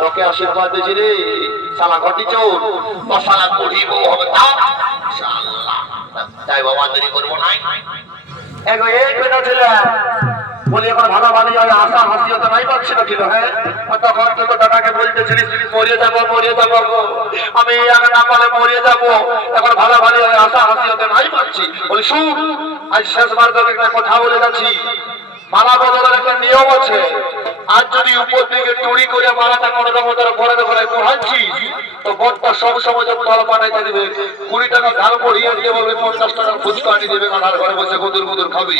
তোকে আশীর্বাদ দিয়েছি রে শালা ঘটি চোর বা শালা বুড়ি বউ হবে তা ইনশাআল্লাহ তাই বাবা দেরি করবো না এগো এই বেটা ছেলে বলি এখন ভালো ভালো যায় আশা হাসি তো নাই পাচ্ছি না কিলো হ্যাঁ তখন তো দাদাকে বলতেছিলিস মরিয়ে যাবো আমি আগে না পালে মরিয়ে যাবো এখন ভালো ভালো যায় আশা হাসি তো নাই পাচ্ছি বলি শুন আজ শেষবার তোকে একটা কথা বলে যাচ্ছি মালা বদলের একটা নিয়ম আছে আজ যদি উপর দিকে টুরি করে মালাটা কোনো রকম ঘরে ঘরে পড়াচ্ছিস তো বটটা সবসময় যখন তল পাঠাইতে দেবে 20 টাকা ধার পড়িয়ে দিয়ে বলবে 50 টাকা ফুচকা আনি দেবে কাঁঠাল ঘরে বসে গুদুর খাবি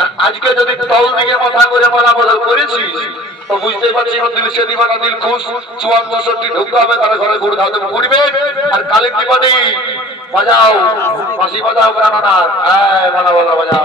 আর আজকে যদি তল দিকে মাথা করে মালা বদল করেছিস তো বুঝতেই পারছি দিল সে দিবানা দিল খুশ 54 ঢুকতে হবে তারা ঘরে ঘুরে ধাওতে ঘুরবে আর কালিক দিবানি বাজাও বাঁশি বাজাও প্রাণনা হ্যাঁ মালা বলা বাজাও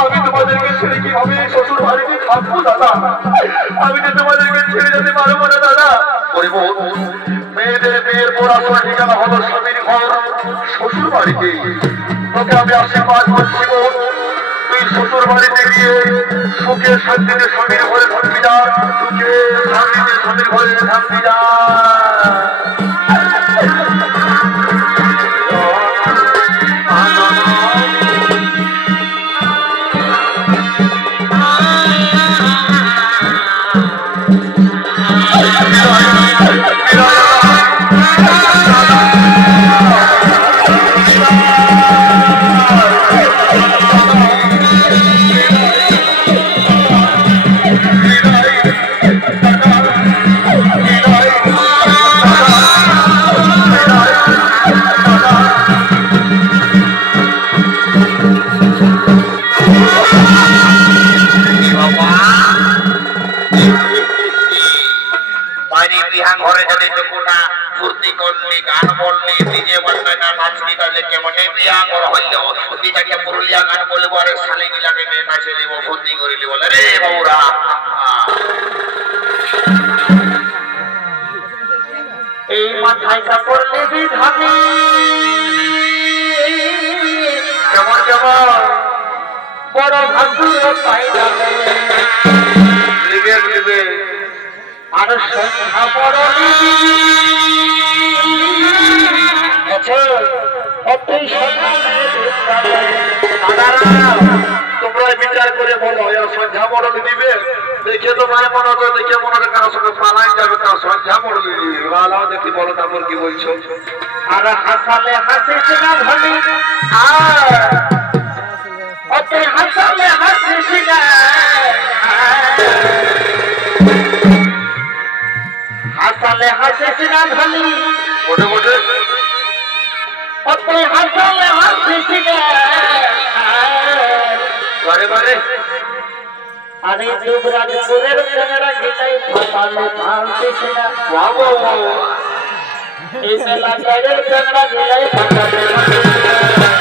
আমি তোমাদেরকে ছেড়ে কিভাবে শ্বশুর বাড়িতে থাকবো দাদা আমি তো তোমাদেরকে ছেড়ে যেতে পারবো না দাদা মেয়েদের বিয়ের পড়াশোনা ঠিকানা হলো স্বামীর ঘর শ্বশুর বাড়িতে তোকে আমি আশীর্বাদ করছি তুই শ্বশুর বাড়িতে গিয়ে সুখে শান্তিতে স্বামীর ঘরে থাকবি না সুখে শান্তিতে স্বামীর ঘরে থাকবি না এই মাথায় কাপড় লেগে ধানে কেমন কেমন বড় ভাসুর পাই যাবে আর সংখ্যা বড় তোমরা বিচার করে বলো সংখ্যা মডল দিবে দেখে তো মায়ের মনে হতো দেখে মনে হয় কারোর সঙ্গে পালাই যাবে তার সংখ্যা মডল দিবে ভালো দেখি বলো তারপর কি বলছো আর হাসালে হাসিস না ধনী আর হাসালে হাসিস না হাসালে হাসিস না ধনী ওঠে ওঠে হাসালে হাসিস না ঘরে ঘরে আরে যুবরাজপুরের চ্যাংড়া গিলাই ফাটালে ভাঙতিস না এই মেলা গায়ের চ্যাংড়া গিলাই ফাটালে